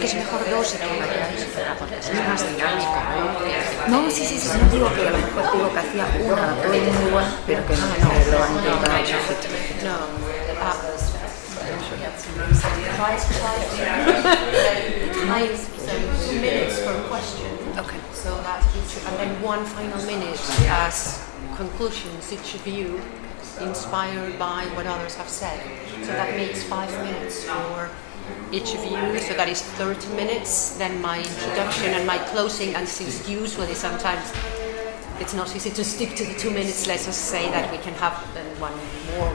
que es mejor dos y que vayáis, porque es más dinámico, ¿no? No, sí, no digo que a lo mejor digo que hacía una, todo muy igual, pero que no lo han intentado. No. So 2 minutes per question. Okay. So that and then one final minute as conclusions, each of you, inspired by what others have said. So that makes 5 minutes for each of you, so that is 30 minutes, then my introduction and my closing, and since usually sometimes it's not easy to stick to the 2 minutes, let's just say that we can have then one more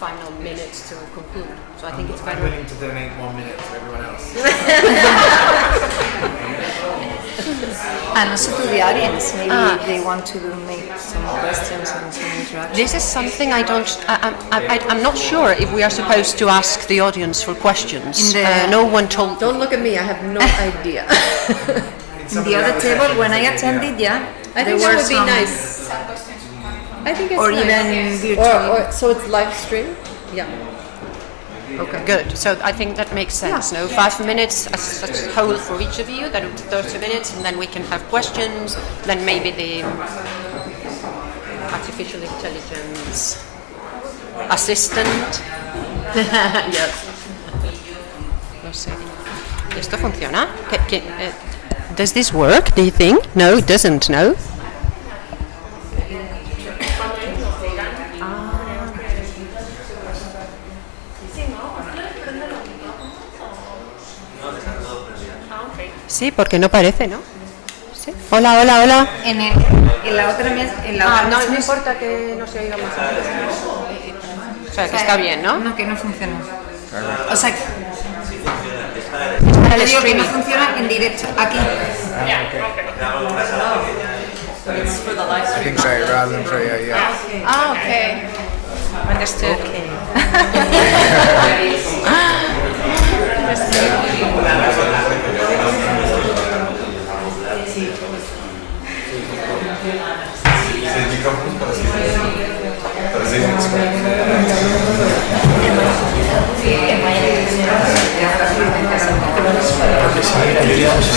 final minute to conclude. So I think it's better. I'm willing to donate 1 minute to everyone else. And also to the audience, maybe they want to make some questions and some interaction. This is something I'm not sure if we are supposed to ask the audience for questions. No one told. Don't look at me, I have no idea. In the other table, when I attended, I think that would be nice. I think it's or nice. Even virtually. So it's live stream? Yeah. Okay, good. So I think that makes sense. No, 5 minutes as a whole for each of you. That would be 30 minutes, and then we can have questions. Then maybe the artificial intelligence assistant. Yes. No sé. ¿Esto funciona? Does this work? Do you think? No, it doesn't. No. Sí, porque no parece, ¿no? ¿Sí? Hola. En la otra mesa. No importa que no se oiga más. O sea, que está bien, ¿no? No, que no funciona. O sea, para el digo que no streaming. funciona en directo, aquí. I think so, rather than through yeah. Okay. Understood.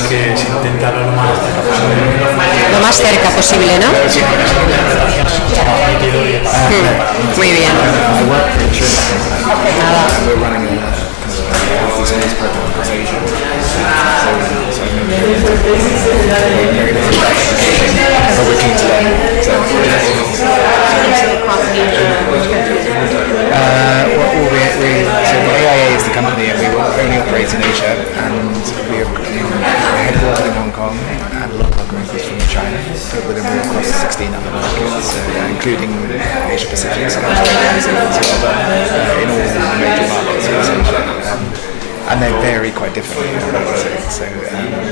Que se intenta Lo más cerca posible, ¿no? Muy bien. Nada. We're running a healthy space program across Asia. But we're keen to learn. So AIA is the company, and we only operate in Asia, and we're headquartered in Hong Kong, and a lot of our growth is from China, but then we're across 16 other markets, including Asia Pacific, so Australia, New Zealand as well, but in all the major markets across Asia. And they vary quite differently, so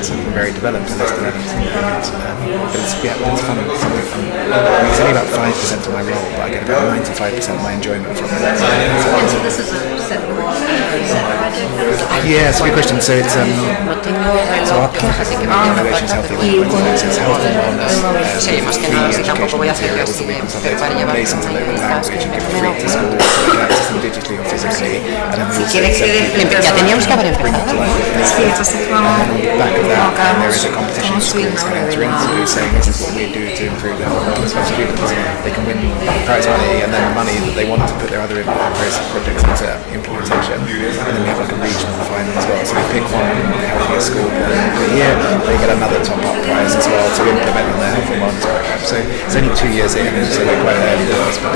some very developed and less developed. But it's fun. It's only about 5% of my role, but I get about 95% of my enjoyment from it. And so this is a set project? Yeah, it's a good question. So it's our innovation is healthy wellness. It's health and wellness. Sí, más que nada, sí, tampoco voy a hacer yo así de para llevar amazing to local language and give free to schools, so they can access them digitally or physically. And then we also ya teníamos que haber empezado. Sí, entonces vamos back of that, and there is a competition schools can enter into, saying this is what we do to improve the health of our students. They can win prize money, and then the money that they want to put their other projects into implementation. And then we have like a regional final as well. So we pick one healthiest school per year, they get another top-up prize as well to implement on their health and wellness program. So it's only 2 years in, so we're quite early doors, but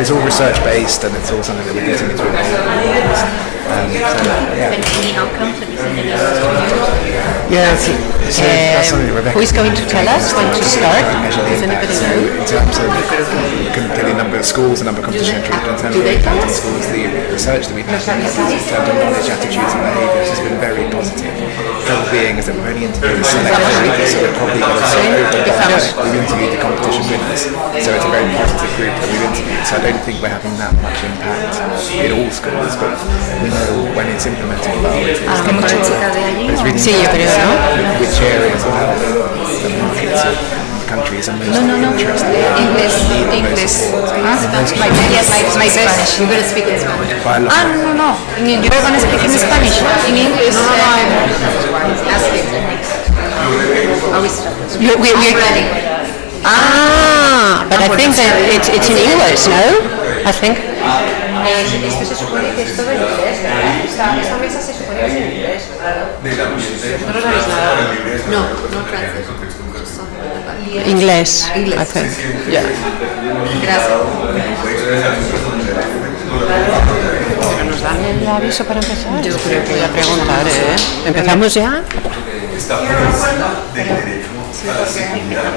it's all research-based, and it's all something that we're getting into involved. Any outcomes? Yeah, so that's something that Rebecca. Who is going to tell us when to start? Does anybody so know? in terms of looking at the number of schools, the number of competition entries, in terms of impact in schools, the research that we've done in terms of knowledge, attitudes and behaviours has been very positive. Wellbeing is that we've only interviewed a select group, so we're probably going to we've interviewed the competition winners, so it's a very positive group that we've interviewed. So I don't think we're having that much impact in all schools, but we know when it's implemented well, it's really Sí, yo creo, ¿no? which areas of health and markets of countries are most interested in. English. My Spanish. You're going to speak in Spanish. No. You're going to speak in Spanish. In English. But I think that it's in English, no? I think. Esto se supone que es todo en inglés, ¿verdad? Esta mesa se supone que es en inglés. ¿Vosotros sabéis nada? No francés. Inglés, I think. Yeah. Gracias. ¿Pero nos dan el aviso para empezar? Yo creo que voy a preguntar, ¿Empezamos ya?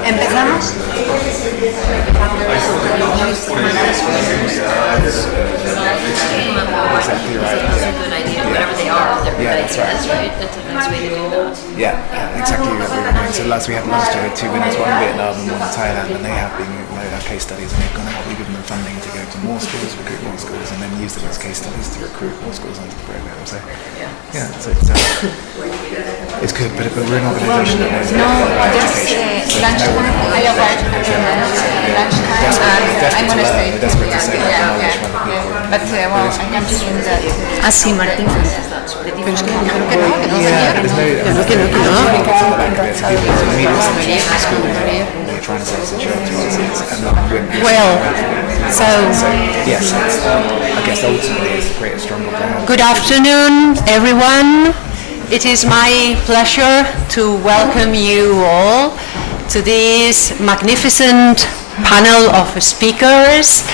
¿Empezamos? Exactly right. Yeah, that's right. Yeah, exactly what we were doing. So last we had last year 2 winners, one in Vietnam and one in Thailand, and they have been our case studies, and they've gone out. We've given them funding to go to more schools, recruit more schools, and then use them as case studies to recruit more schools onto the program. So yeah, so it's good, but we're an organisation that knows Just lunchtime. I'm on a stage. desperate to say knowledge from other people. But well, I can see that. Ah, sí, Martín. Well, so yes, I guess ultimately it's to create a stronger brand. good afternoon, everyone. It is my pleasure to welcome you all to this magnificent panel of speakers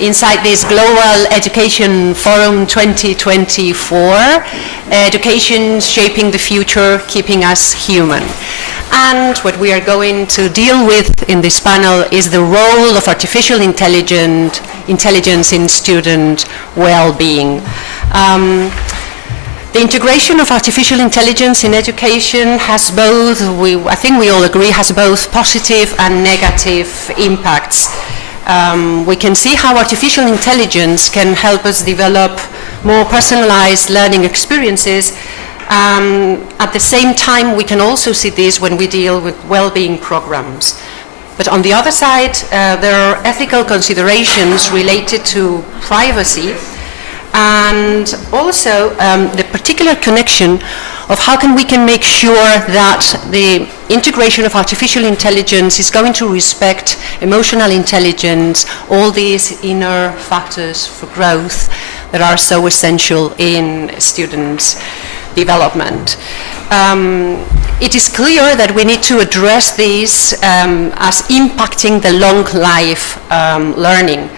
inside this Global Education Forum 2024, Education Shaping the Future, Keeping Us Human. And what we are going to deal with in this panel is the role of artificial intelligence in student well-being. The integration of artificial intelligence in education has both, I think we all agree, has both positive and negative impacts. We can see how artificial intelligence can help us develop more personalized learning experiences. At the same time, we can also see this when we deal with well-being programs. But on the other side, there are ethical considerations related to privacy, and also the particular connection of how we can make sure that the integration of artificial intelligence is going to respect emotional intelligence, all these inner factors for growth that are so essential in students' development. It is clear that we need to address these as impacting the long life learning,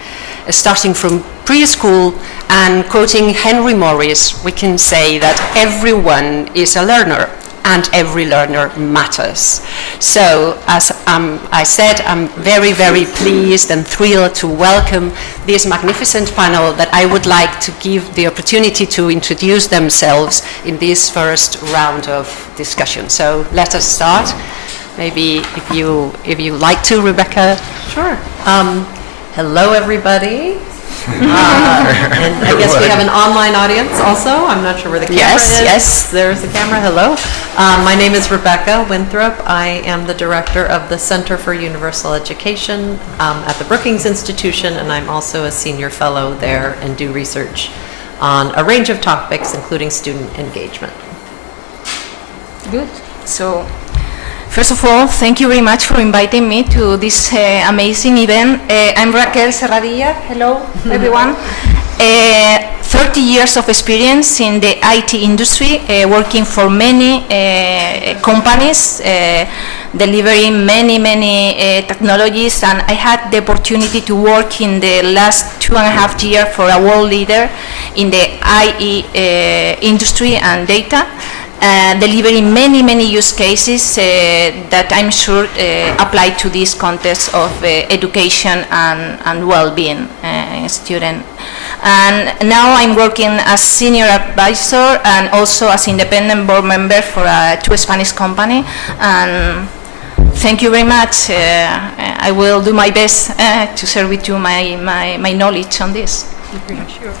starting from preschool. And quoting Henry Morris, we can say that everyone is a learner and every learner matters. So, as I said, I'm very, very pleased and thrilled to welcome this magnificent panel that I would like to give the opportunity to introduce themselves in this first round of discussion. So let us start. Maybe if you like to, Rebecca. Sure. Hello, everybody. And I guess we have an online audience also. I'm not sure where the camera is. Yes. There's the camera. Hello. My name is Rebecca Winthrop. I am the director of the Center for Universal Education at the Brookings Institution, and I'm also a senior fellow there and do research on a range of topics, including student engagement. Good. So, first of all, thank you very much for inviting me to this amazing event. I'm Raquel Serradilla. Hello, everyone. 30 years of experience in the IT industry, working for many companies, delivering many technologies, and I had the opportunity to work in the last 2.5 years for a world leader in the IE industry and data. Delivering many use cases that I'm sure apply to this context of education and well-being student. And now I'm working as senior advisor and also as independent board member for a 2 Spanish company. And thank you very much. I will do my best to share with you my knowledge on this. Sure.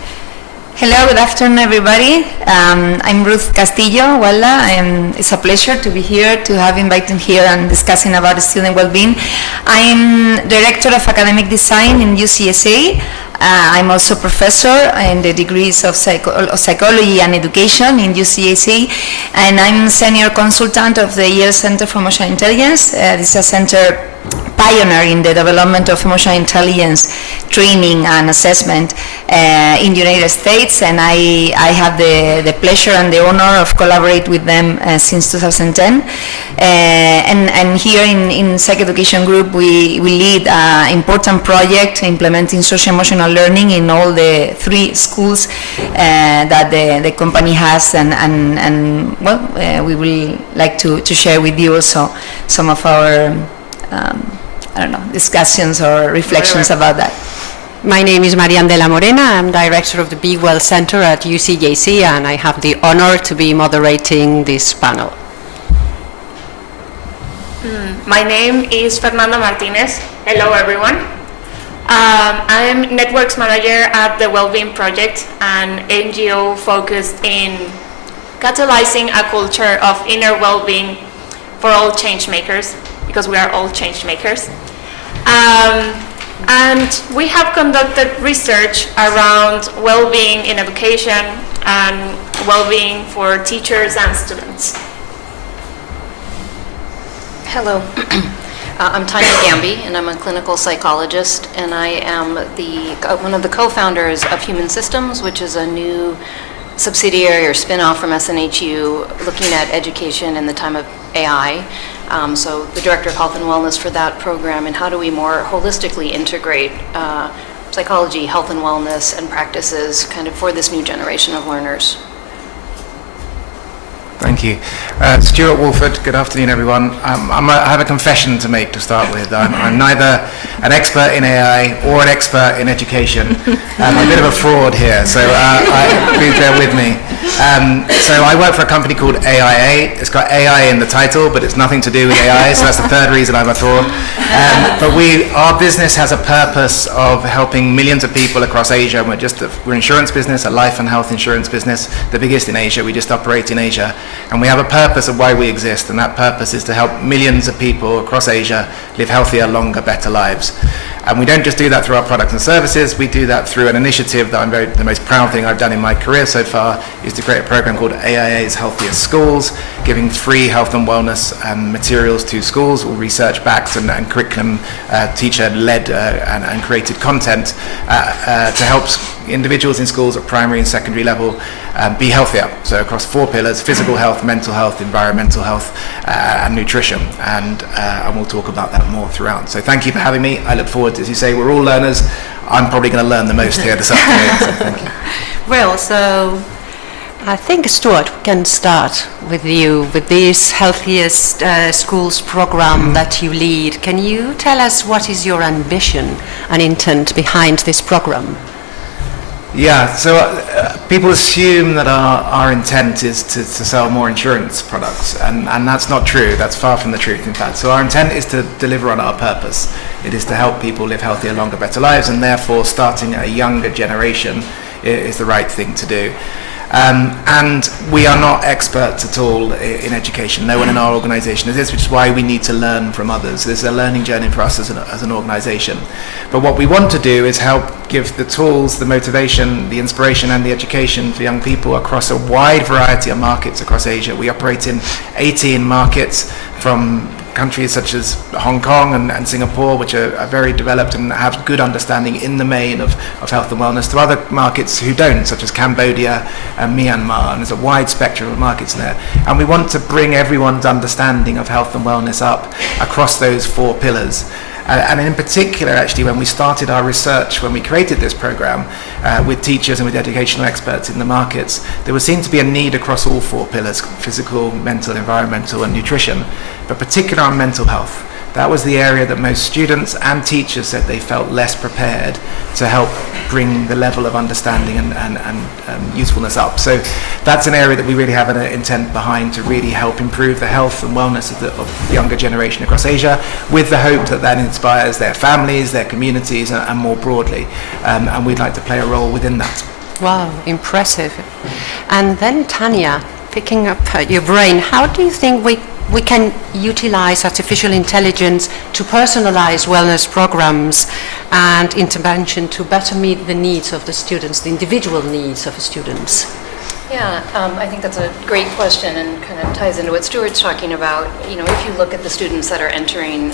Hello, good afternoon, everybody. I'm Ruth Castillo, Wella, and it's a pleasure to be here, to have invited here and discussing about student well-being. I'm Director of Academic Design in UCJC. I'm also professor in the degrees of psychology and education in UCJC, and I'm senior consultant of the Yale Center for Emotional Intelligence. This is a center pioneer in the development of emotional intelligence training and assessment in the United States, and I have the pleasure and the honor of collaborate with them since 2010. And here in Psych Education Group, we lead an important project implementing social emotional learning in all the 3 schools that the company has, and we will like to share with you also some of our discussions or reflections about that. My name is Marian de la Morena. I'm director of the Be Well Center at UCJC, and I have the honor to be moderating this panel. My name is Fernanda Martinez. Hello, everyone. I'm Networks Manager at the Wellbeing Project, an NGO focused in catalyzing a culture of inner well-being for all change makers, because we are all change makers. And we have conducted research around well-being in education and well-being for teachers and students. Hello, I'm Tanya Gamby, and I'm a clinical psychologist, and I am one of the co-founders of Human Systems, which is a new subsidiary or spin-off from SNHU looking at education in the time of AI. So the Director of Health and Wellness for that program, and how do we more holistically integrate psychology, health and wellness, and practices kind of for this new generation of learners. Thank you. Stuart Wolford, good afternoon everyone. I have a confession to make to start with. I'm neither an expert in AI or an expert in education. I'm a bit of a fraud here, so please bear with me. So I work for a company called AIA. It's got AI in the title, but it's nothing to do with AI, so that's the third reason I'm a fraud. But our business has a purpose of helping millions of people across Asia. We're an insurance business, a life and health insurance business, the biggest in Asia. We just operate in Asia. And we have a purpose of why we exist, and that purpose is to help millions of people across Asia live healthier, longer, better lives. And we don't just do that through our products and services, we do that through an initiative that the most proud thing I've done in my career so far is to create a program called AIA's Healthiest Schools, giving free health and wellness and materials to schools, all research-backed and curriculum teacher-led and created content to help individuals in schools at primary and secondary level be healthier. So across 4 pillars: physical health, mental health, environmental health, and nutrition. And we'll talk about that more throughout. So thank you for having me. I look forward to, as you say, we're all learners. I'm probably going to learn the most here this afternoon, so thank you. Well, so I think, Stuart, we can start with you, with this Healthiest Schools program that you lead. Can you tell us what is your ambition and intent behind this program? Yeah, so people assume that our intent is to sell more insurance products, and that's not true. That's far from the truth, in fact. So our intent is to deliver on our purpose. It is to help people live healthier, longer, better lives, and therefore starting a younger generation is the right thing to do. And we are not experts at all in education. No one in our organisation is this, which is why we need to learn from others. This is a learning journey for us as an organisation. But what we want to do is help give the tools, the motivation, the inspiration and the education for young people across a wide variety of markets across Asia. We operate in 18 markets, from countries such as Hong Kong and Singapore, which are very developed and have good understanding in the main of health and wellness, to other markets who don't, such as Cambodia and Myanmar, and there's a wide spectrum of markets there. And we want to bring everyone's understanding of health and wellness up across those 4 pillars. And in particular, actually, when we started our research, when we created this program with teachers and with educational experts in the markets, there was seen to be a need across all 4 pillars: physical, mental, environmental, and nutrition, but particularly on mental health. That was the area that most students and teachers said they felt less prepared to help bring the level of understanding and usefulness up. So that's an area that we really have an intent behind, to really help improve the health and wellness of the younger generation across Asia, with the hope that that inspires their families, their communities, and more broadly. And we'd like to play a role within that. Wow, impressive. And then Tanya, picking up your brain, how do you think we we can utilize artificial intelligence to personalize wellness programs and intervention to better meet the needs of the students, the individual needs of the students? Yeah, I think that's a great question and kind of ties into what Stuart's talking about. You know, if you look at the students that are entering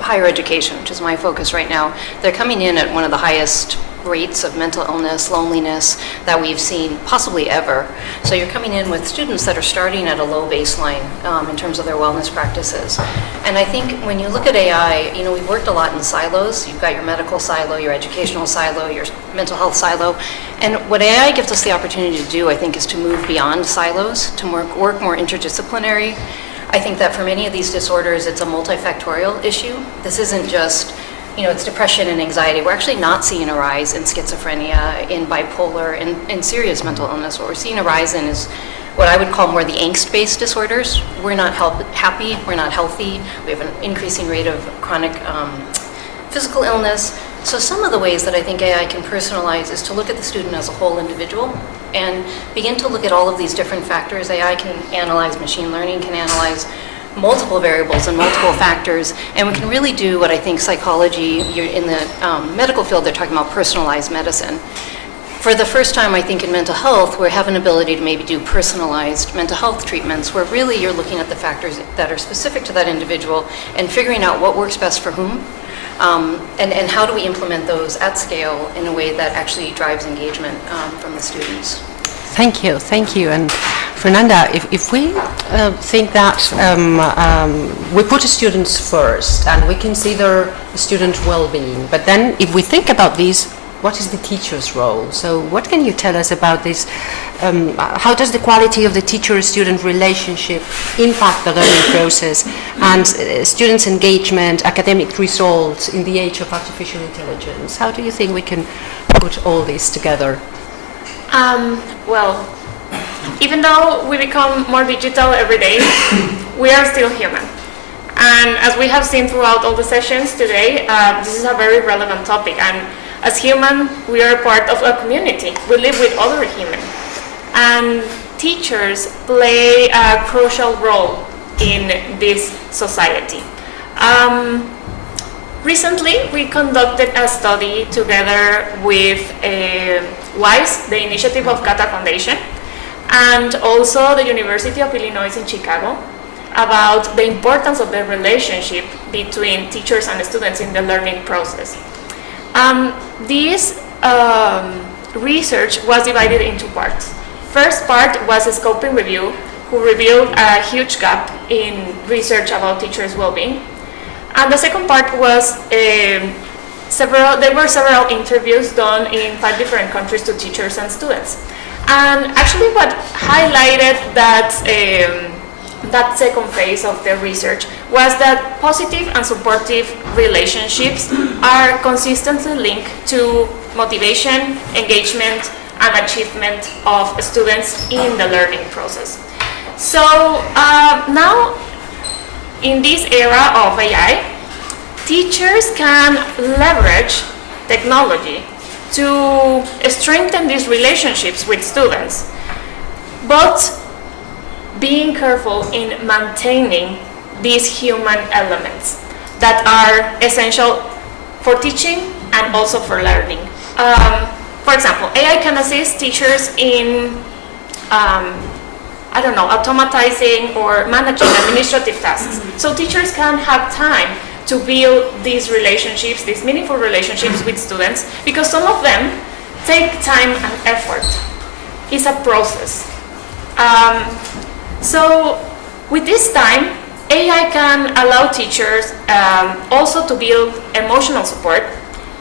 higher education, which is my focus right now, they're coming in at one of the highest rates of mental illness, loneliness that we've seen possibly ever. So you're coming in with students that are starting at a low baseline in terms of their wellness practices. And I think when you look at AI, you know, we've worked a lot in silos. You've got your medical silo, your educational silo, your mental health silo. And what AI gives us the opportunity to do, I think, is to move beyond silos, to work more interdisciplinary. I think that for many of these disorders, it's a multifactorial issue. This isn't just, you know, it's depression and anxiety. We're actually not seeing a rise in schizophrenia, in bipolar, in serious mental illness. What we're seeing a rise in is what I would call more the angst-based disorders. We're not happy, we're not healthy. We have an increasing rate of chronic physical illness. So some of the ways that I think AI can personalize is to look at the student as a whole individual and begin to look at all of these different factors. AI can analyze, machine learning can analyze multiple variables and multiple factors, and we can really do what I think psychology, in the medical field, they're talking about personalized medicine. For the first time, I think in mental health, we have an ability to maybe do personalized mental health treatments where really you're looking at the factors that are specific to that individual and figuring out what works best for whom, and how do we implement those at scale in a way that actually drives engagement from the students. Thank you, thank you. And Fernanda, if we think that we put the students first and we consider the student well-being, but then if we think about this, what is the teacher's role? So what can you tell us about this? How does the quality of the teacher-student relationship impact the learning process and students' engagement, academic results in the age of artificial intelligence? How do you think we can put all this together? Well, even though we become more digital every day, we are still human. And as we have seen throughout all the sessions today, this is a very relevant topic. And as human, we are part of a community. We live with other humans. And teachers play a crucial role in this society. Recently, we conducted a study together with WISE, the initiative of Qatar Foundation, and also the University of Illinois in Chicago, about the importance of the relationship between teachers and students in the learning process. This research was divided into parts. First part was a scoping review, who revealed a huge gap in research about teachers' well-being. And the second part was there were several interviews done in 5 different countries to teachers and students. And actually what highlighted that second phase of the research was that positive and supportive relationships are consistently linked to motivation, engagement, and achievement of students in the learning process. So now, in this era of AI, teachers can leverage technology to strengthen these relationships with students, but being careful in maintaining these human elements that are essential for teaching and also for learning. For example, AI can assist teachers in automatizing or managing administrative tasks. So teachers can have time to build these relationships, these meaningful relationships with students, because some of them take time and effort. It's a process. So with this time, AI can allow teachers also to build emotional support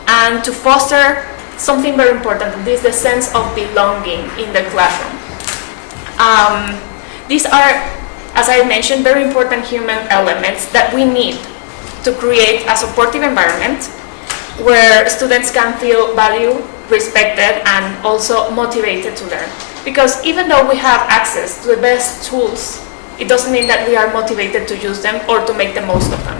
and to foster something very important, this is the sense of belonging in the classroom. These are, as I mentioned, very important human elements that we need to create a supportive environment where students can feel valued, respected, and also motivated to learn. Because even though we have access to the best tools, it doesn't mean that we are motivated to use them or to make the most of them.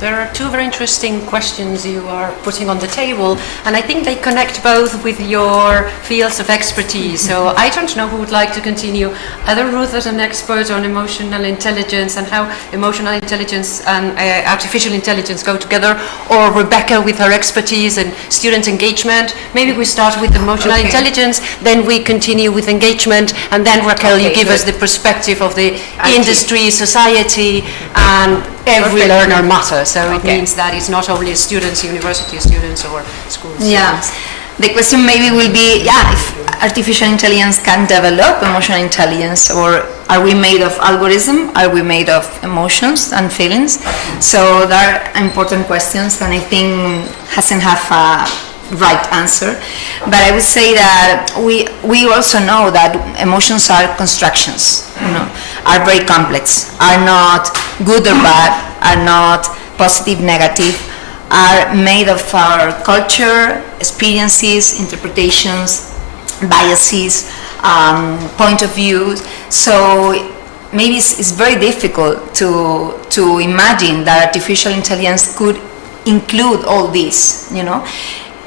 There are two very interesting questions you are putting on the table, and I think they connect both with your fields of expertise. So I don't know who would like to continue. Either Ruth as an expert on emotional intelligence and how emotional intelligence and artificial intelligence go together, or Rebecca with her expertise in student engagement. Maybe we start with emotional intelligence, then we continue with engagement, and then Raquel, you give us the perspective of the industry, society, and every learner matters. So it means that it's not only students, university students or schools. Yeah. The question maybe will be, if artificial intelligence can develop emotional intelligence, or are we made of algorithm? Are we made of emotions and feelings? So there are important questions, and I think hasn't have a right answer. But I would say that we also know that emotions are constructions, are very complex, are not good or bad, are not positive, negative, are made of our culture, experiences, interpretations, biases, point of views. So maybe it's very difficult to imagine that artificial intelligence could include all this,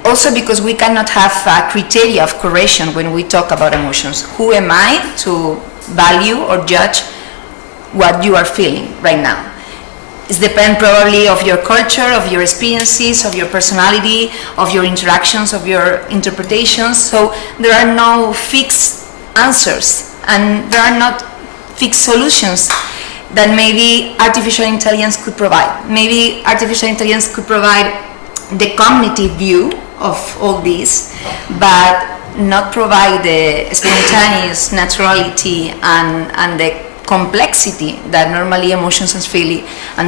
Also because we cannot have a criteria of correction when we talk about emotions. Who am I to value or judge what you are feeling right now? It depends probably of your culture, of your experiences, of your personality, of your interactions, of your interpretations. So there are no fixed answers, and there are not fixed solutions that maybe artificial intelligence could provide. Maybe artificial intelligence could provide the cognitive view of all this, but not provide the spontaneous naturality and the complexity that normally emotions and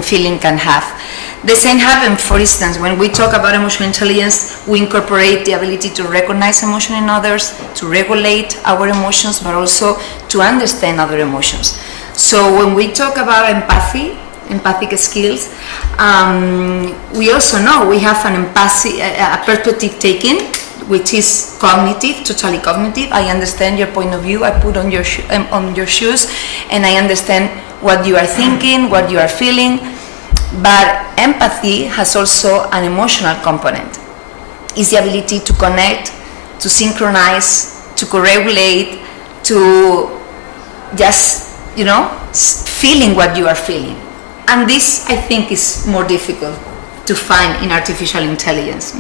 feeling can have. The same happens, for instance, when we talk about emotional intelligence, we incorporate the ability to recognize emotion in others, to regulate our emotions, but also to understand other emotions. So when we talk about empathic skills, we also know we have a perspective taking, which is cognitive, totally cognitive. I understand your point of view, I put on your shoes, and I understand what you are thinking, what you are feeling. But empathy has also an emotional component. It's the ability to connect, to synchronize, to co-regulate, to just, feeling what you are feeling. And this, I think, is more difficult to find in artificial intelligence.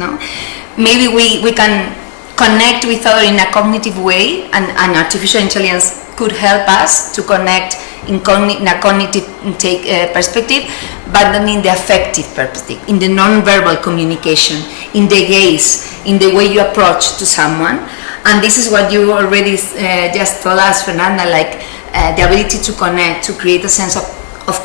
Maybe we can connect with others in a cognitive way, and artificial intelligence could help us to connect in a cognitive perspective, but then in the affective perspective, in the non-verbal communication, in the gaze, in the way you approach to someone. And this is what you already just told us, Fernanda, like the ability to connect, to create a sense of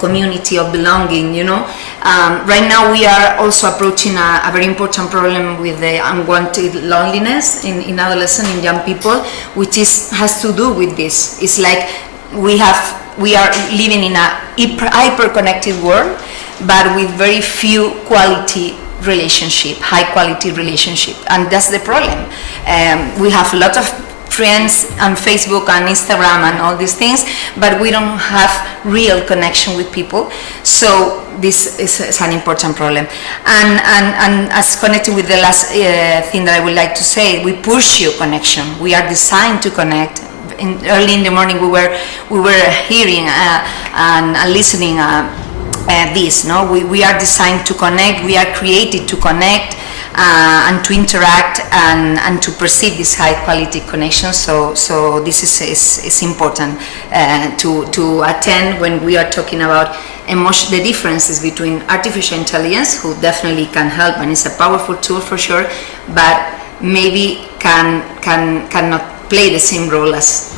community, of belonging, Right now we are also approaching a very important problem with the unwanted loneliness in adolescents, in young people, which has to do with this. It's like we are living in a hyper-connected world, but with very few quality relationship, high quality relationship, and that's the problem. We have a lot of friends on Facebook and Instagram and all these things, but we don't have real connection with people. So this is an important problem. And as connected with the last thing that I would like to say, we pursue connection. We are designed to connect. Early in the morning we were hearing and listening this. We are designed to connect. We are created to connect. And to interact and to perceive this high quality connection. So this is important to attend when we are talking about the differences between artificial intelligence, who definitely can help and is a powerful tool for sure, but maybe cannot play the same role as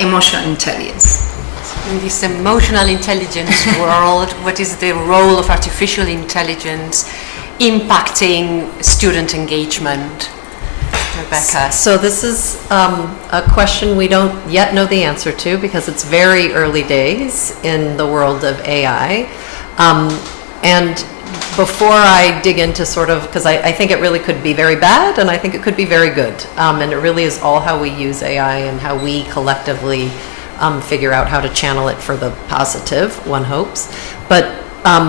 emotional intelligence. In this emotional intelligence world, what is the role of artificial intelligence impacting student engagement? Rebecca. So this is a question we don't yet know the answer to, because it's very early days in the world of AI. And before I dig into because I think it really could be very bad, and I think it could be very good. And it really is all how we use AI and how we collectively figure out how to channel it for the positive, one hopes. But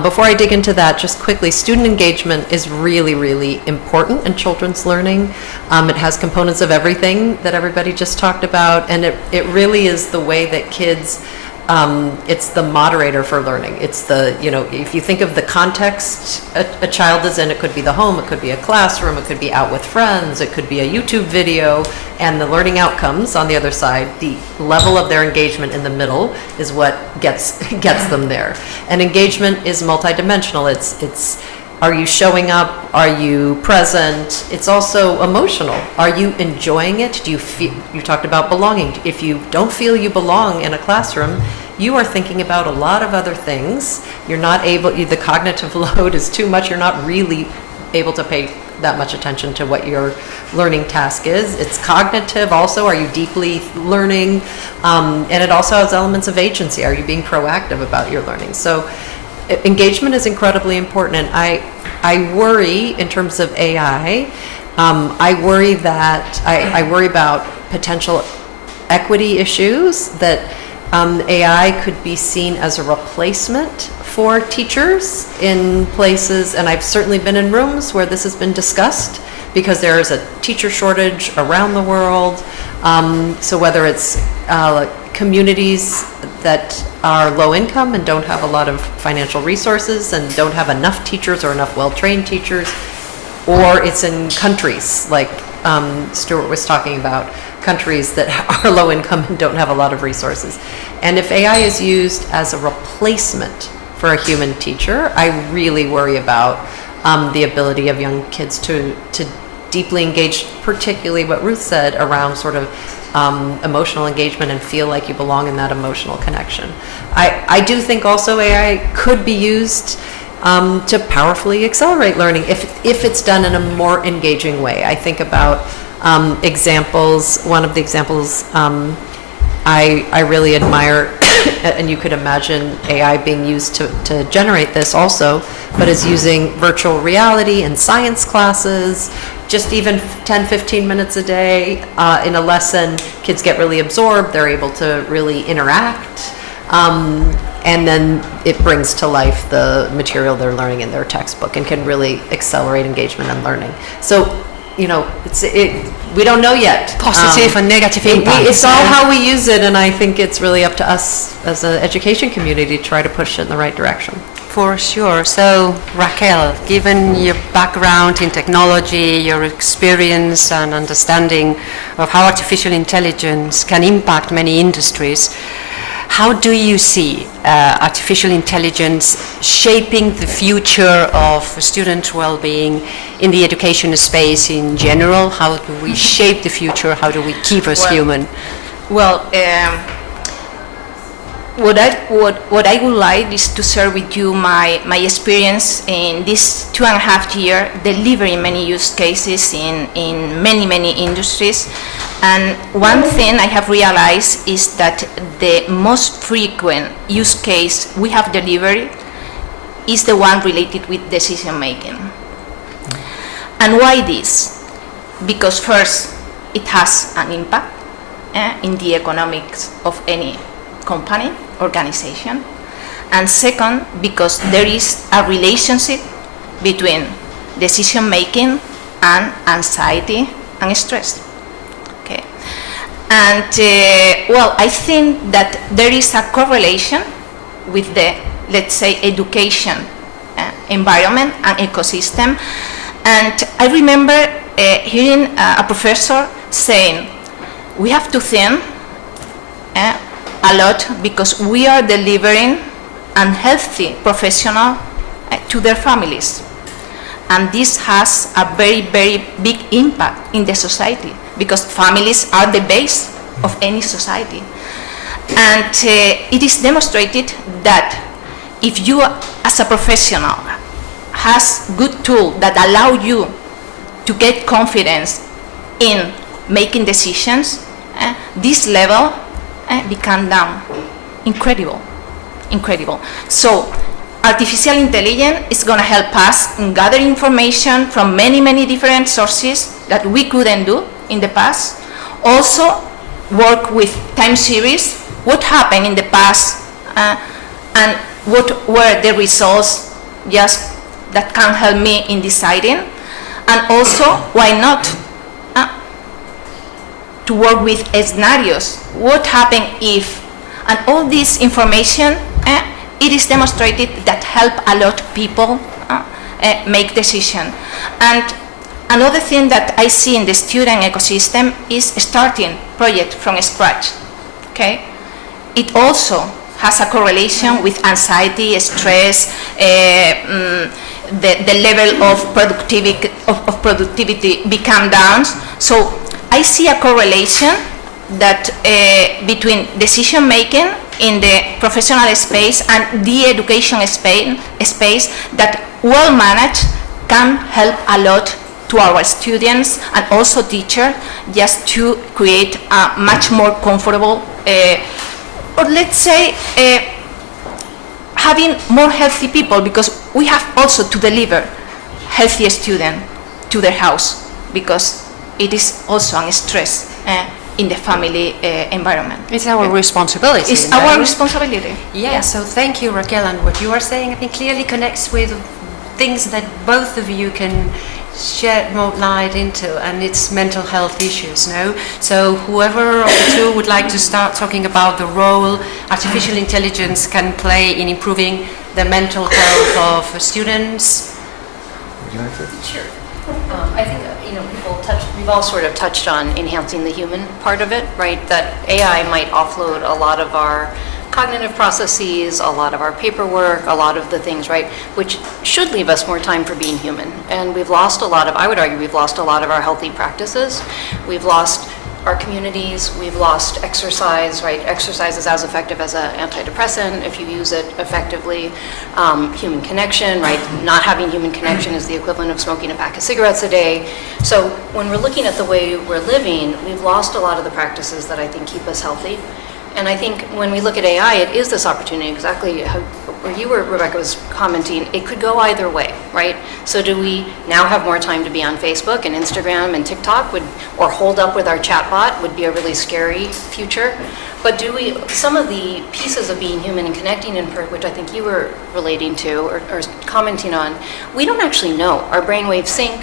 before I dig into that, just quickly, student engagement is really, really important in children's learning. It has components of everything that everybody just talked about, and it really is the way that kids, it's the moderator for learning. It's the, if you think of the context a child is in, it could be the home, it could be a classroom, it could be out with friends, it could be a YouTube video, and the learning outcomes on the other side, the level of their engagement in the middle is what gets them there. And engagement is multidimensional. It's are you showing up? Are you present? It's also emotional. Are you enjoying it? Do you feel, you talked about belonging. If you don't feel you belong in a classroom, you are thinking about a lot of other things. You're not able, the cognitive load is too much. You're not really able to pay that much attention to what your learning task is. It's cognitive also. Are you deeply learning? And it also has elements of agency. Are you being proactive about your learning? So engagement is incredibly important, and I worry in terms of AI. I worry about potential equity issues, that AI could be seen as a replacement for teachers in places, and I've certainly been in rooms where this has been discussed, because there is a teacher shortage around the world. So whether it's communities that are low income and don't have a lot of financial resources and don't have enough teachers or enough well-trained teachers, or it's in countries like Stuart was talking about, countries that are low income and don't have a lot of resources. And if AI is used as a replacement for a human teacher, I really worry about the ability of young kids to deeply engage, particularly what Ruth said around sort of emotional engagement and feel like you belong in that emotional connection. I do think also AI could be used to powerfully accelerate learning if it's done in a more engaging way. I think about examples. One of the examples I really admire, and you could imagine AI being used to generate this also, but is using virtual reality in science classes. Just even 10, 15 minutes a day in a lesson, kids get really absorbed, they're able to really interact, and then it brings to life the material they're learning in their textbook and can really accelerate engagement and learning. So, we don't know yet. Positive and negative impacts. It's all how we use it, and I think it's really up to us as an education community to try to push it in the right direction. For sure. So, Raquel, given your background in technology, your experience and understanding of how artificial intelligence can impact many industries, how do you see artificial intelligence shaping the future of student well-being in the education space in general? How do we shape the future? How do we keep us human? Well, what I would like is to share with you my experience in this 2.5 years delivering many use cases in many industries. And one thing I have realized is that the most frequent use case we have delivered is the one related with decision making. And why this? Because first, it has an impact in the economics of any company, organization. And second, because there is a relationship between decision making and anxiety and stress. Okay. And I think that there is a correlation with the, let's say, education environment and ecosystem. And I remember hearing a professor saying, we have to think a lot because we are delivering unhealthy professional to their families. And this has a very, very big impact in the society because families are the base of any society. And it is demonstrated that if you as a professional has good tools that allow you to get confidence in making decisions, this level become down. Incredible. So artificial intelligence is going to help us in gathering information from many different sources that we couldn't do in the past. Also work with time series, what happened in the past, and what were the results just that can help me in deciding, and also why not to work with scenarios. What happens if, and all this information, it is demonstrated that help a lot people make decision. And another thing that I see in the student ecosystem is starting project from scratch. Okay, it also has a correlation with anxiety, stress, the level of productivity become down. So I see a correlation that between decision making in the professional space and the education space that well managed can help a lot to our students and also teachers, just to create a much more comfortable, or let's say having more healthy people, because we have also to deliver healthy students to their house, because it is also a stress in the family environment. It's our responsibility. It's our responsibility. Yeah, so thank you, Raquel. And what you are saying, I think, clearly connects with things that both of you can shed more light into, and it's mental health issues, no? So whoever of the two would like to start talking about the role artificial intelligence can play in improving the mental health of students. Would you like to? Sure. I think we've all sort of touched on enhancing the human part of it, right? That AI might offload a lot of our cognitive processes, a lot of our paperwork, a lot of the things, right? Which should leave us more time for being human. And we've lost a lot of, I would argue, we've lost a lot of our healthy practices. We've lost our communities, we've lost exercise, right? Exercise is as effective as an antidepressant if you use it effectively. Human connection, right? Not having human connection is the equivalent of smoking a pack of cigarettes a day. So when we're looking at the way we're living, we've lost a lot of the practices that I think keep us healthy. And I think when we look at AI, it is this opportunity, exactly how, where you were, Rebecca, was commenting, it could go either way, right? So do we now have more time to be on Facebook and Instagram and TikTok, or hold up with our chatbot would be a really scary future. But do we, some of the pieces of being human and connecting, which I think you were relating to or commenting on, we don't actually know. Our brainwaves sync.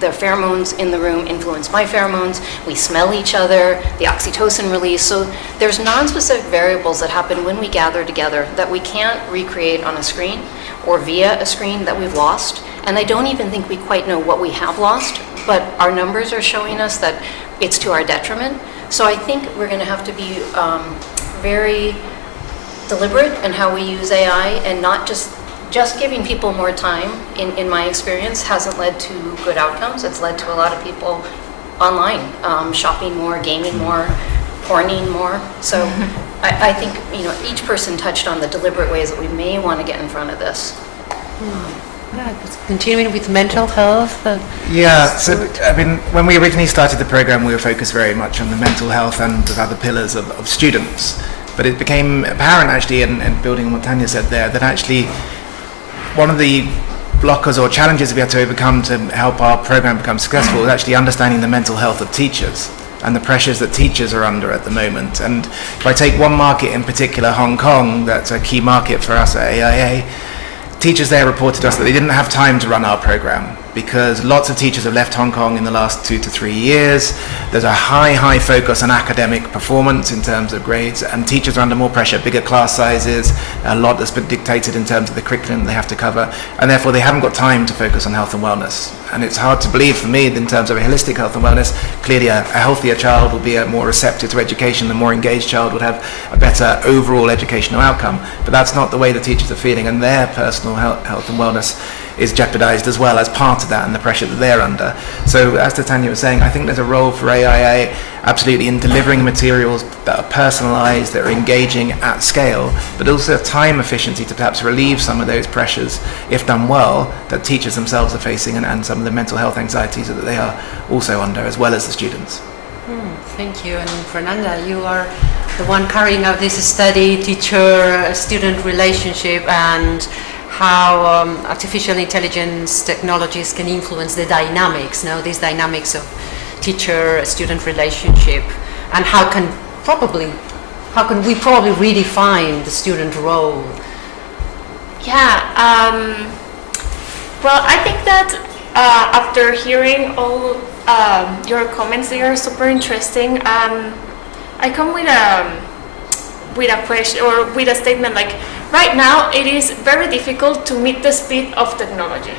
The pheromones in the room influence my pheromones. We smell each other, the oxytocin release. So there's non-specific variables that happen when we gather together that we can't recreate on a screen or via a screen that we've lost. And I don't even think we quite know what we have lost, but our numbers are showing us that it's to our detriment. So I think we're going to have to be very deliberate in how we use AI, and not just giving people more time, in my experience, hasn't led to good outcomes. It's led to a lot of people online, shopping more, gaming more, porning more. So I think, each person touched on the deliberate ways that we may want to get in front of this. Yeah, continuing with mental health. Yeah, so I mean, when we originally started the program, we were focused very much on the mental health and the other pillars of students. But it became apparent, actually, and building on what Tanya said there, that actually one of the blockers or challenges we had to overcome to help our program become successful is actually understanding the mental health of teachers and the pressures that teachers are under at the moment. And if I take one market in particular, Hong Kong, that's a key market for us at AIA, teachers there reported to us that they didn't have time to run our program because lots of teachers have left Hong Kong in the last 2 to 3 years. There's a high focus on academic performance in terms of grades, and teachers are under more pressure, bigger class sizes, a lot that's been dictated in terms of the curriculum they have to cover, and therefore they haven't got time to focus on health and wellness. And it's hard to believe for me in terms of a holistic health and wellness, clearly a healthier child will be a more receptive to education, the more engaged child would have a better overall educational outcome. But that's not the way the teachers are feeling, and their personal health and wellness is jeopardized as well as part of that and the pressure that they're under. So as Tanya was saying, I think there's a role for AIA absolutely in delivering materials that are personalized, that are engaging at scale, but also time efficiency to perhaps relieve some of those pressures, if done well, that teachers themselves are facing, and some of the mental health anxieties that they are also under, as well as the students. Thank you. And Fernanda, you are the one carrying out this study, teacher-student relationship, and how artificial intelligence technologies can influence the dynamics, these dynamics of teacher-student relationship, and how can we probably redefine the student role Yeah. Well, I think that after hearing all your comments, they are super interesting. I come with a question or with a statement like, right now it is very difficult to meet the speed of technology.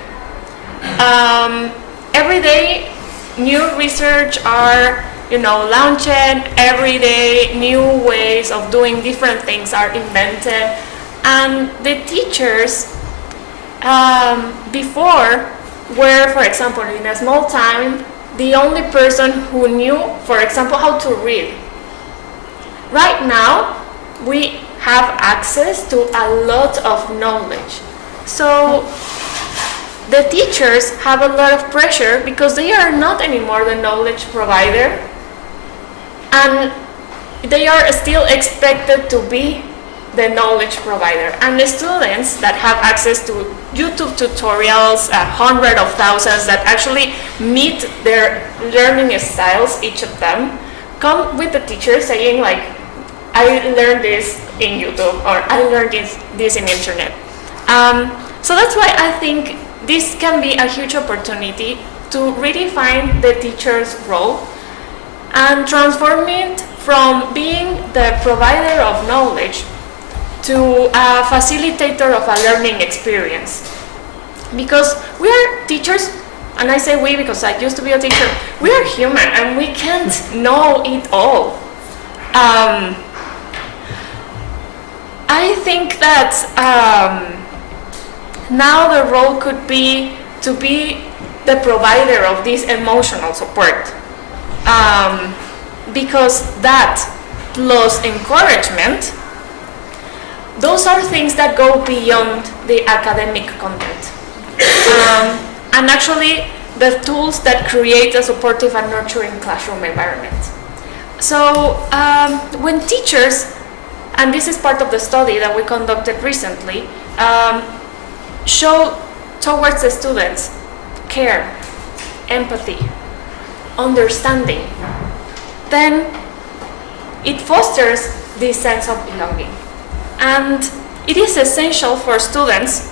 Every day, new research are launching. Every day, new ways of doing different things are invented, and the teachers before were, for example, in a small time, the only person who knew, for example, how to read. Right now, we have access to a lot of knowledge. So the teachers have a lot of pressure because they are not anymore the knowledge provider, and they are still expected to be the knowledge provider. And the students that have access to YouTube tutorials, hundreds of thousands that actually meet their learning styles, each of them, come with the teacher saying like, I learned this in YouTube, or I learned this in internet. So that's why I think this can be a huge opportunity to redefine the teacher's role and transform it from being the provider of knowledge to a facilitator of a learning experience. Because we are teachers, and I say we because I used to be a teacher, we are human and we can't know it all. I think that now the role could be to be the provider of this emotional support, because that plus encouragement, those are things that go beyond the academic content, and actually the tools that create a supportive and nurturing classroom environment. So when teachers, and this is part of the study that we conducted recently, show towards the students care, empathy, understanding, then it fosters this sense of belonging. And it is essential for students'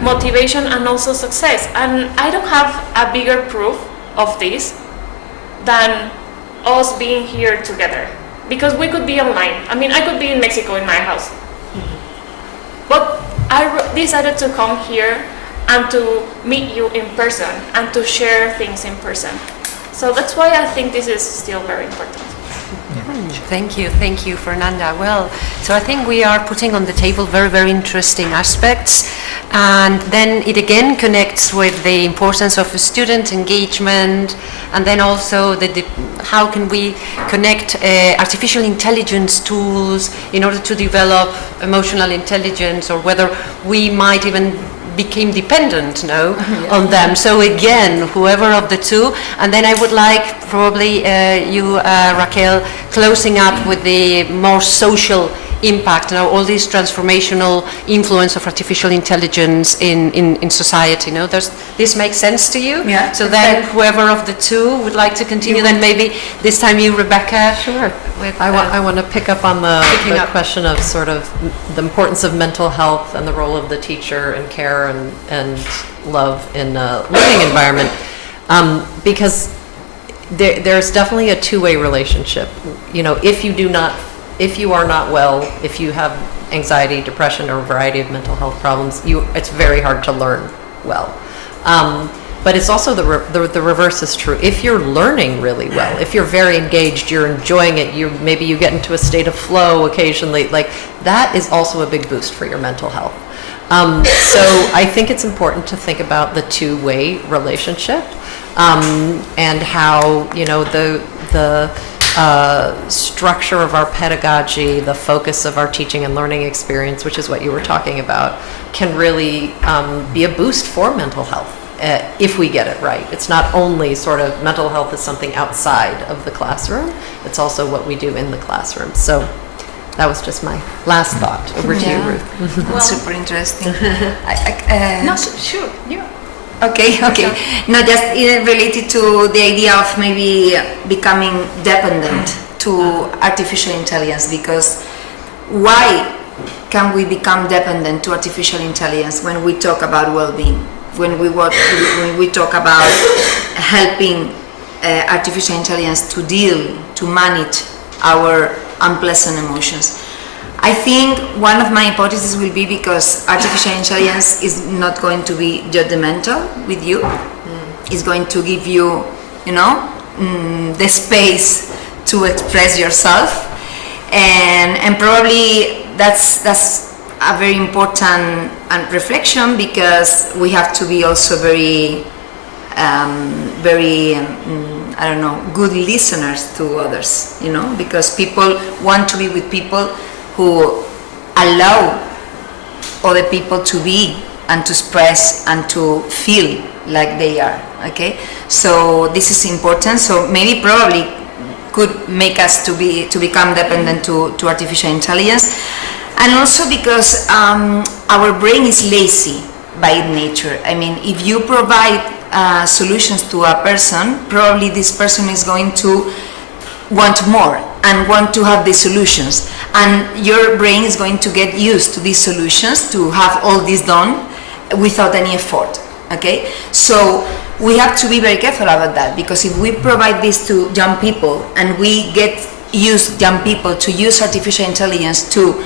motivation and also success. And I don't have a bigger proof of this than us being here together. Because we could be online. I mean, I could be in Mexico in my house. But I decided to come here and to meet you in person and to share things in person. So that's why I think this is still very important. Thank you, Fernanda. Well, so I think we are putting on the table very, very interesting aspects, and then it again connects with the importance of student engagement, and then also how can we connect artificial intelligence tools in order to develop emotional intelligence, or whether we might even became dependent on them. So again, whoever of the two, and then I would like probably you, Raquel, closing up with the more social impact, all this transformational influence of artificial intelligence in society. This makes sense to you? Yeah. So then whoever of the two would like to continue, then maybe this time you, Rebecca. Sure. I want to pick up on the question of sort of the importance of mental health and the role of the teacher and care and love in a learning environment, because there's definitely a two-way relationship. If you are not well, if you have anxiety, depression, or a variety of mental health problems, it's very hard to learn well. But it's also the reverse is true. If you're learning really well, if you're very engaged, you're enjoying it, maybe you get into a state of flow occasionally, like that is also a big boost for your mental health. So I think it's important to think about the two-way relationship, and how the structure of our pedagogy, the focus of our teaching and learning experience, which is what you were talking about, can really be a boost for mental health if we get it right. It's not only sort of mental health is something outside of the classroom, it's also what we do in the classroom. So that was just my last thought. Over to you, Ruth. Well, super interesting. No, sure. Yeah. Okay. No, just related to the idea of maybe becoming dependent to artificial intelligence, because why can we become dependent to artificial intelligence when we talk about well-being, when we talk about helping artificial intelligence to manage our unpleasant emotions? I think one of my hypotheses will be because artificial intelligence is not going to be judgmental with you. It's going to give you, the space to express yourself, and probably that's a very important reflection, because we have to be also very good listeners to others, because people want to be with people who allow other people to be and to express and to feel like they are, okay? So this is important. So maybe probably could make us to become dependent to artificial intelligence. And also because our brain is lazy by nature. I mean, if you provide solutions to a person, probably this person is going to want more and want to have the solutions, and your brain is going to get used to these solutions, to have all this done without any effort, okay? So we have to be very careful about that, because if we provide this to young people and we get young people to use artificial intelligence to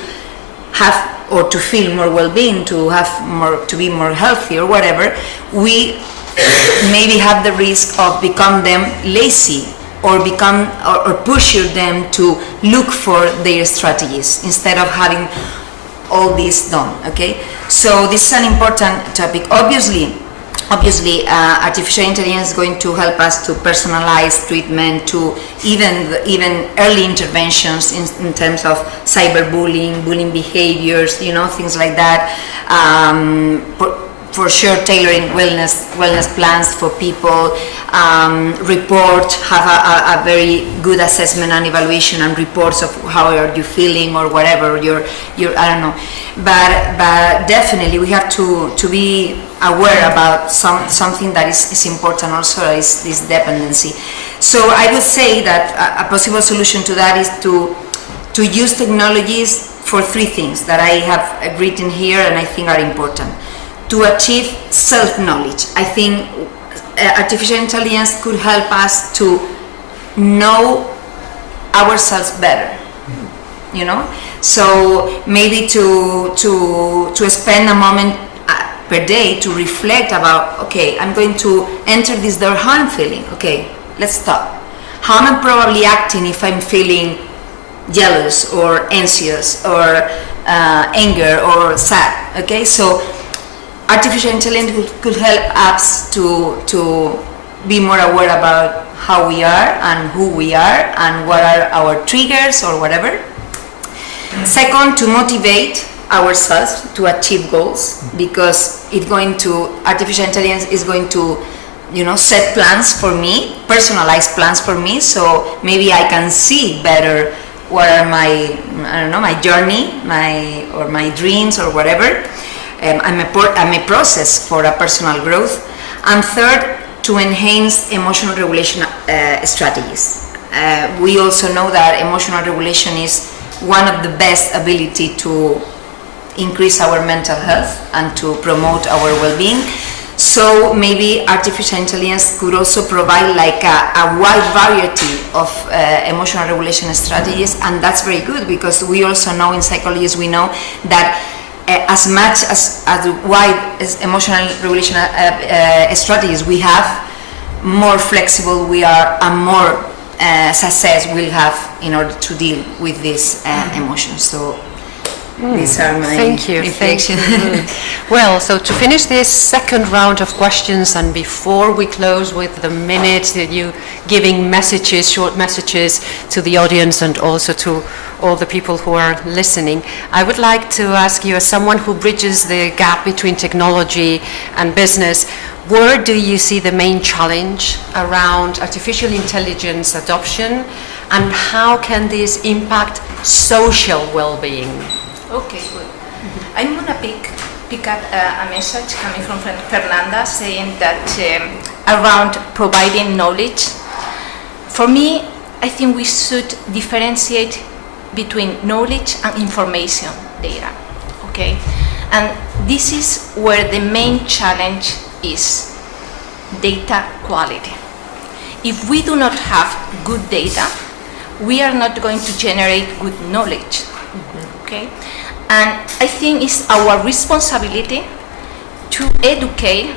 have or to feel more well-being, to be more healthy or whatever, we maybe have the risk of become them lazy, or push them to look for their strategies instead of having all this done, okay? So this is an important topic. Obviously, artificial intelligence is going to help us to personalize treatment, to even early interventions in terms of cyberbullying, bullying behaviors, things like that. For sure, tailoring wellness plans for people, have a very good assessment and evaluation and reports of how are you feeling or whatever your I don't know, but definitely we have to be aware about something that is important also, is this dependency. So I would say that a possible solution to that is to use technologies for three things that I have written here and I think are important. To achieve self-knowledge. I think artificial intelligence could help us to know ourselves better, So maybe to spend a moment per day to reflect about, okay, I'm going to enter this door, how I'm feeling, okay, let's stop. How am I probably acting if I'm feeling jealous or anxious or anger or sad, okay? So artificial intelligence could help us to be more aware about how we are and who we are and what are our triggers or whatever. Second, to motivate ourselves to achieve goals, because artificial intelligence is going to set plans for me, personalized plans for me, so maybe I can see better what are my journey, my dreams or whatever. I'm a process for a personal growth. And third, to enhance emotional regulation strategies. We also know that emotional regulation is one of the best ability to increase our mental health and to promote our well-being. So maybe artificial intelligence could also provide like a wide variety of emotional regulation strategies, and that's very good, because we also know in psychology, we know that as much as wide as emotional regulation strategies we have, more flexible we are and more success we'll have in order to deal with these emotions. So these are my reflections. Well, so to finish this second round of questions, and before we close with the minutes that you giving messages, short messages to the audience and also to all the people who are listening, I would like to ask you, as someone who bridges the gap between technology and business, where do you see the main challenge around artificial intelligence adoption, and how can this impact social well-being? Okay, good. I'm going to pick up a message coming from Fernanda, saying that around providing knowledge. For me, I think we should differentiate between knowledge and information data. okay? And this is where the main challenge is, data quality. If we do not have good data, we are not going to generate good knowledge, okay? And I think it's our responsibility to educate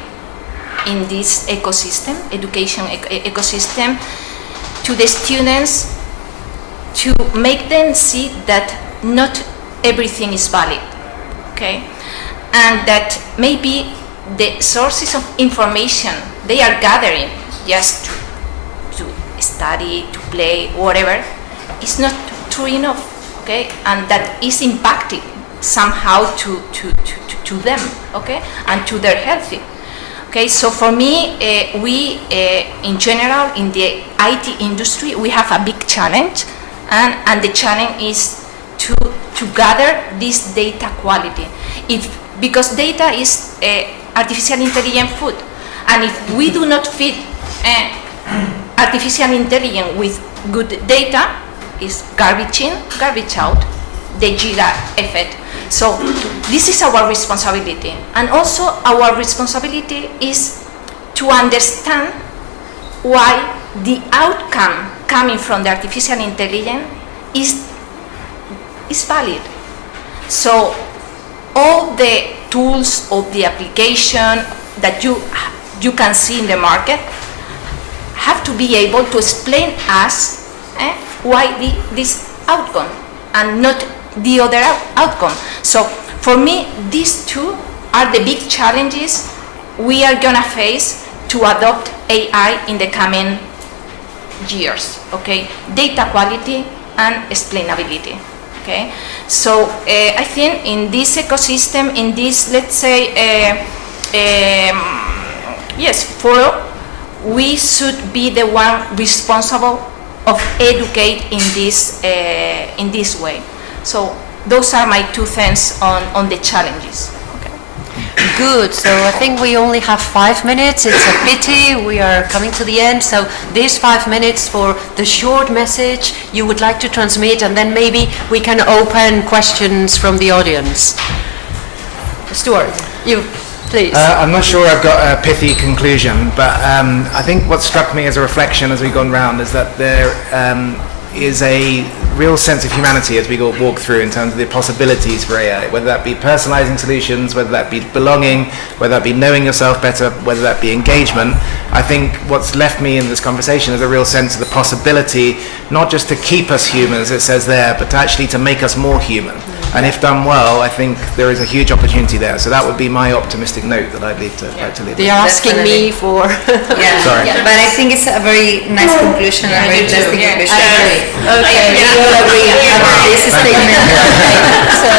in this ecosystem, education ecosystem, to the students, to make them see that not everything is valid, okay? And that maybe the sources of information they are gathering just to study, to play, whatever, is not true enough, okay? And that is impacting somehow to them, okay? And to their health. Okay, so for me, we, in general, in the IT industry, we have a big challenge, and the challenge is to gather this data quality. Because data is artificial intelligence food, and if we do not feed artificial intelligence with good data, it's garbage in, garbage out, the Jira effect. So this is our responsibility, and also our responsibility is to understand why the outcome coming from the artificial intelligence is valid. So all the tools of the application that you can see in the market have to be able to explain us why this outcome and not the other outcome. So for me, these two are the big challenges we are gonna face to adopt AI in the coming years, okay? Data quality and explainability, okay? So I think in this ecosystem, in this, let's say, yes, forum, we should be the one responsible of educate in this way. So those are my 2 cents on the challenges. Okay. Good. So I think we only have 5 minutes. It's a pity we are coming to the end. So these 5 minutes for the short message you would like to transmit, and then maybe we can open questions from the audience. Stuart, you please. I'm not sure I've got a pithy conclusion, but I think what struck me as a reflection as we've gone round is that there is a real sense of humanity as we walk through in terms of the possibilities for AI, whether that be personalizing solutions, whether that be belonging, whether that be knowing yourself better, whether that be engagement. I think what's left me in this conversation is a real sense of the possibility, not just to keep us human, as it says there, but to actually to make us more human. And if done well, I think there is a huge opportunity there. So that would be my optimistic note that I'd like to leave. They are asking me for... Yeah. Sorry. Yeah, but I think it's a very nice conclusion, a very interesting conclusion. Okay, we all agree about this statement. So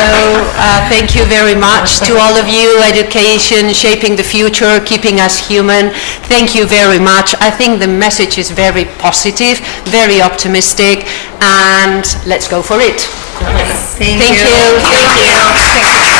thank you very much to all of you. Education, shaping the future, keeping us human. Thank you very much. I think the message is very positive, very optimistic, and let's go for it. Thank you. Thank you.